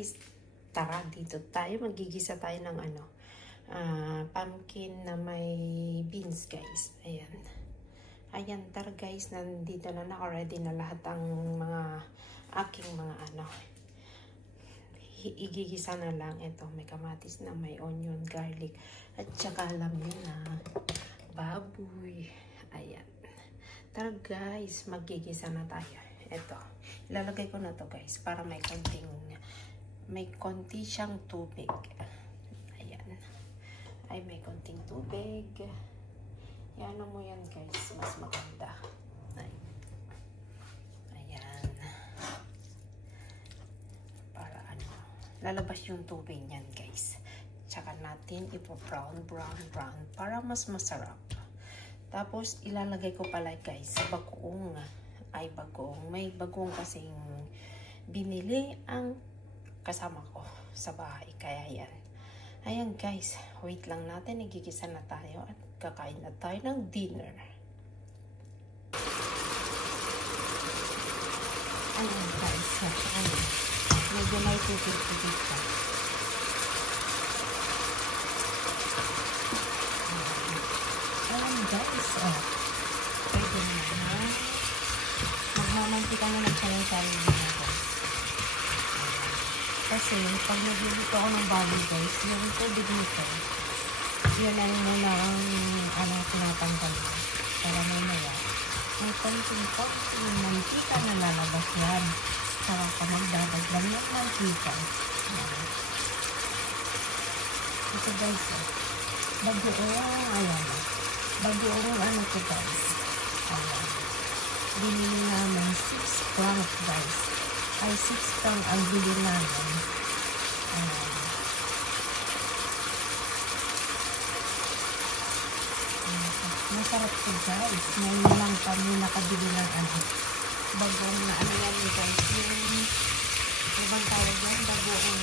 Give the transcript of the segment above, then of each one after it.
guys, tara dito tayo. Magigisa tayo ng pumpkin na may beans guys. Ayan. Ayan, tara guys, nandito na naka-ready na lahat ang mga aking mga igigisa na lang. Ito, may kamatis na, may onion, garlic, at saka alam niyo na baboy. Ayan. Tara guys, magigisa na tayo. Ito, ilalagay ko na to guys para may konti siyang tubig. Ayan. Ay, may konting tubig. Yan mo yan guys, mas maganda. Ayan. Para lalabas yung tubig niyan guys. Tsaka natin ipo-brown para mas masarap. Tapos ilalagay ko pala guys sa bagoong. May bagoong kasing binili ang kasama ko sa bahay. Kaya yan. Ayan guys, wait lang natin. Igigisa na tayo at kakain na tayo ng dinner. Ayan guys, medyo may tubig pa. Ayan guys, pwede na. Magmamantika na nagsalang-salang na guys. Kasi pag nagluluto ako ng baboy guys, yung tubig nito, yun ang muna ang tinatanggal ko. Para mamaya, may konting mantika na lalabas yan. Saka ka magdadagdag ng mantika. Ito guys, bagoong ko guys. Ayan. Binili namin 6 franc guys. Ay 6 franc ang bili namin. Masarap ko guys. Ngayon lang kami nakabili ng bagong na yan guys. Yung ibang tawag yan, bagong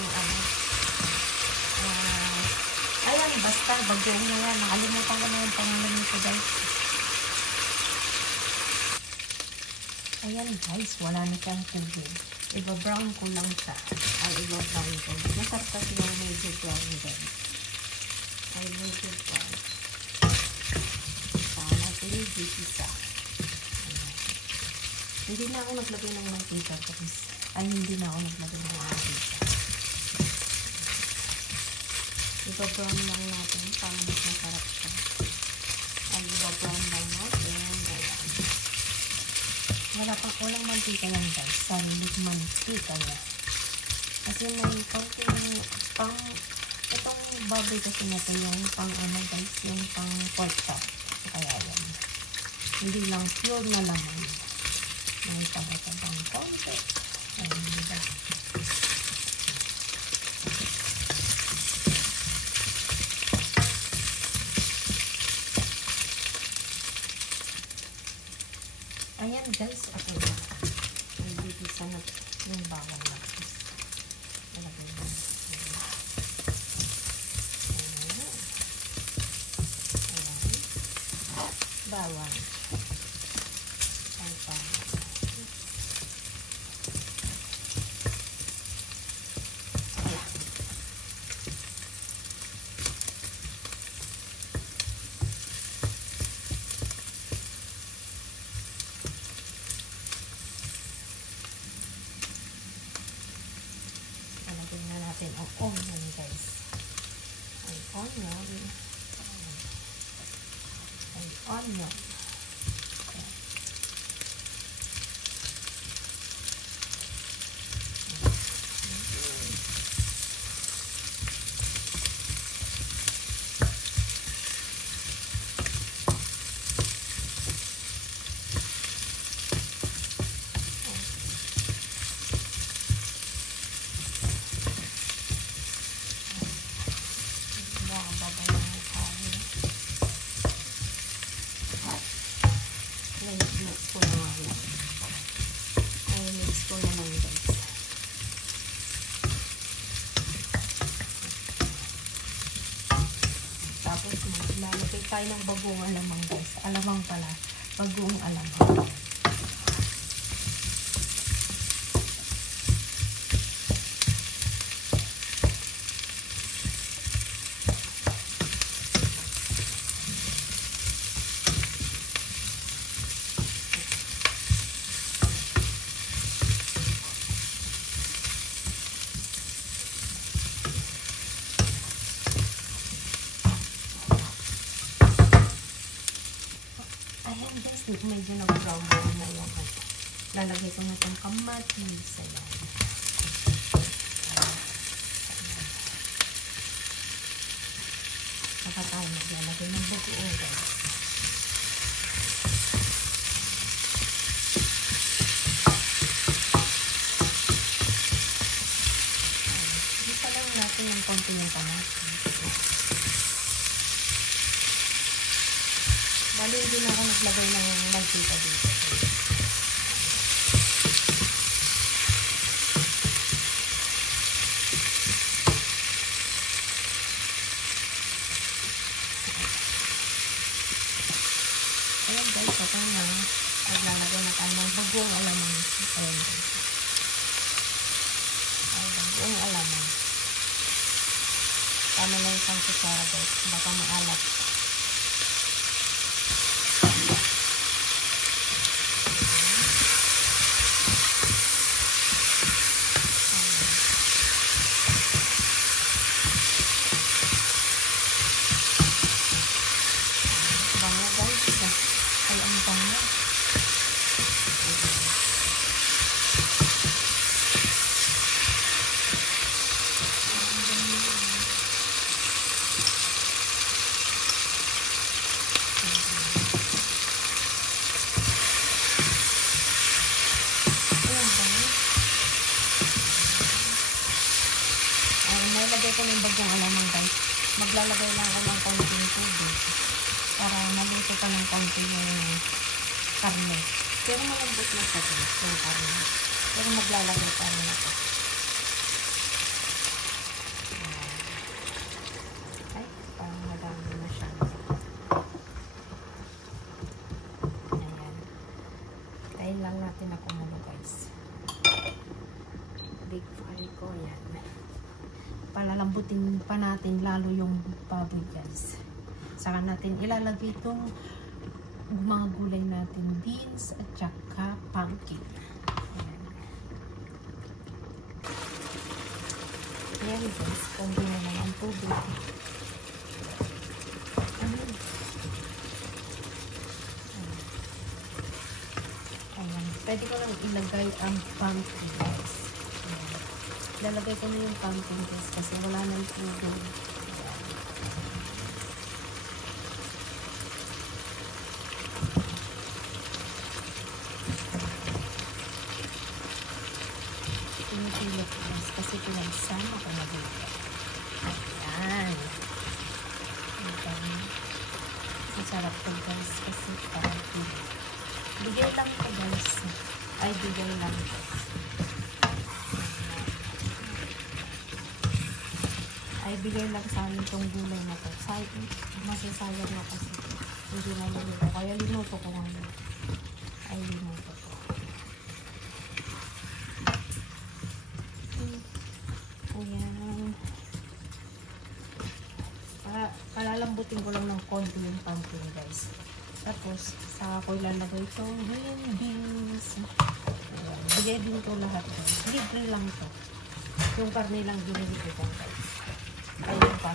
ayan, basta bagong na yan. Nakalimutan ko na yung pangalan nito guys. Ayan guys, wala na siyang tubig. Iba-brown ko lang siya. Iba-brown ko. Masarap kasi yung medyo brown guys. Medyo brown. Natin yung gigisa. Hindi na ako naglagay ng mantika guys. Hindi na ako naglagay ng mantika. Iba-brown lang natin para mas masarap siya. Iba-brown lang natin. Wala pa kulang mantika yan guys. Sarilit mantika niya. Kasi may konting itong baboy kasi natin yung guys, yung pang pork chop. Kaya yan. Hindi lang pure na laman. May taba-tabang konti. Ayun diba. Ayan guys, ako na. Nagigisa na yung bawang na. Nalagay na. Ayan. Bawang. Natin ang onion guys. Ang onion. Mix ko naman guys. Tapos maglalagay tayo ng bagoong alamang guys. Alamang pala. Bagoong alamang. medyo nag-brown na yung lalagay ko na itong kamatis. Ayan. Saka tayo maglalagay ng bagoong guys. Isa lang natin ng konti yung kamatis. Bali, hindi na ako naglagay ng mantika dito. Ayan guys, ito na. Naglalagay na tayo ng bagoong alamang. Ayan guys. Ay, bagoong alamang. Tama na yung isang kutsara guys. Baka maalat. Nilagay ko ng bagong alamang guys. Maglalagay lang ako ng konting tubig para maluto pa ng konti yung karne. Pero malambot na sa guys yung karne. Pero maglalagay pa rin ako. Ay, parang madami na siya. Ayan. Tayin lang natin na kumulo guys. Big fire ko yan. Palalambutin pa natin lalo yung baboy guys. Saka natin ilalagay itong mga gulay natin, beans at saka pumpkin. Ayan guys, konti na lang ang tubig. Ayan, pwede ko lang ilagay ang pumpkin guys. Lalagay ko na yung pumpkin guys kasi wala nang tubig. Pinipilot ko guys kasi pinagsama ko na dito. Ayan. Masarap to guys kasi parang pilit. Bigay lang ko guys. Ay, bigay lang guys. Ay, bigay lang sa amin itong gulay na to. Masasayang na kasi. Hindi na linuto. Kaya linuto ko ngayon. Ay, linuto ko. Ayan. Palalambutin ko lang ng konti yung pumpkin guys. Tapos, saka ko ilalagay itong green beans. Ayan. Bigay din ito lahat guys. Libre lang ito. Yung karne lang ginigit ko guys. Ayun pa.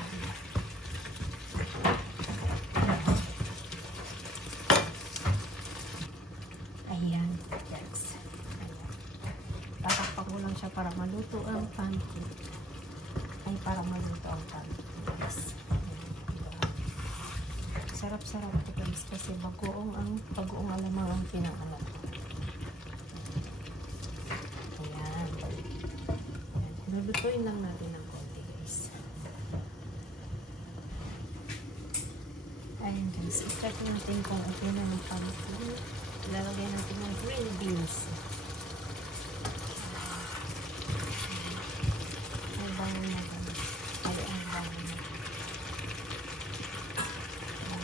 Ayan, guys. Ayan. Tatakpak ko lang siya para maluto ang pumpkin. Ay, para maluto ang pumpkin, guys. Sarap-sarap ito, guys. Kasi bagoong alamang ang pinakala. Ayan. Ayan. Lulutuin lang natin ang konti, guys. Ayan guys, i-check natin kung okay na ng pumpkin. Ilalagay natin ng green beans. Ay, bangon na guys. Ay, ang bangon na.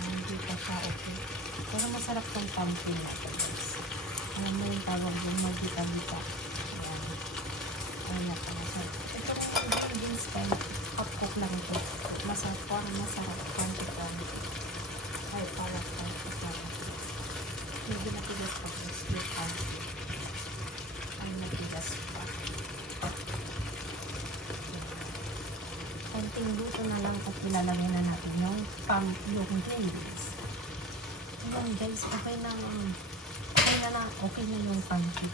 Hindi pa siya okay. Pero masarap tong pumpkin natin guys. Alam mo yung tawag yung magita-gita. Ayan. Ayan na pa masarap. Ito yung green beans guys. Hot-cook lang ito. Masarap po. Masarap. Pumpkin. Ay, para po. Hindi natigas pa po. Ay, natigas pa. Konting luto na lang at ilalagay na natin yung green beans. Ayan guys, okay na Okay na yung panty.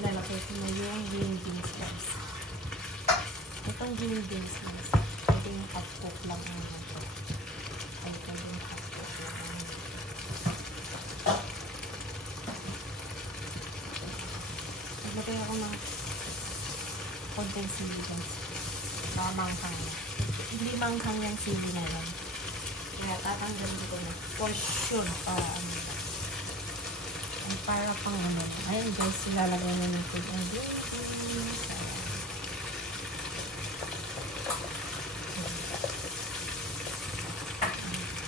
Ilalagay ko na yung green beans, guys. Itong green beans, guys. Ito yung half cook lang ang ito. Ito yung half cook lang ang ito. Naglagay ako ng konting sili, guys. Manghang. Hindi manghang yung sili na yan. Kaya tatanggalin ko na. For sure, para pang ano. Ayun guys, ilalagay na nito yung green beans.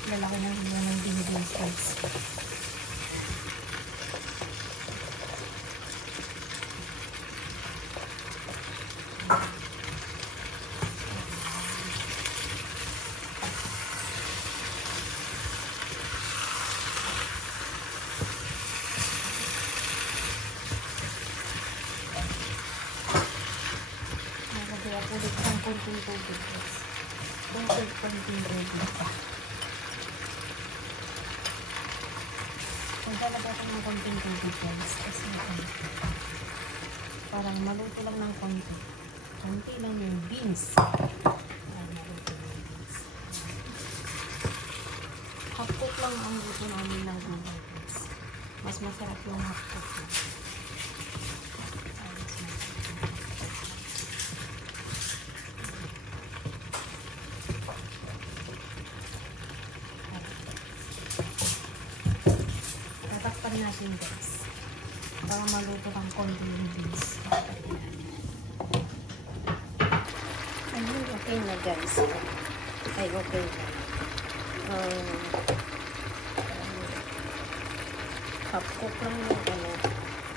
Ilalagay na nito ng green beans, guys. Ulit ng konting tubig, guys. Konting tubig pa. Maglalagay ako ng konting tubig, guys. Kasi parang maluto lang ng konti. Konti lang yung beans. Ayan, maluto yung beans. Half cook lang ang luto namin ng gulay, guys. Mas masarap yung half cook lang. Tatakpan natin, guys, para maluto ng konti yung beans. Ayun, okay na, guys. Ay, okay na. Half cook lang yung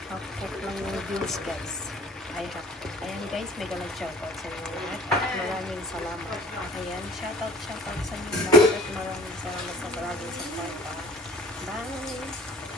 half cook lang yung beans, guys. Ayan, guys, mega nag-shoutout sa inyo lahat. Maraming salamat. Ayan, shoutout sa inyo lahat. Maraming salamat sa maraming support. Bye!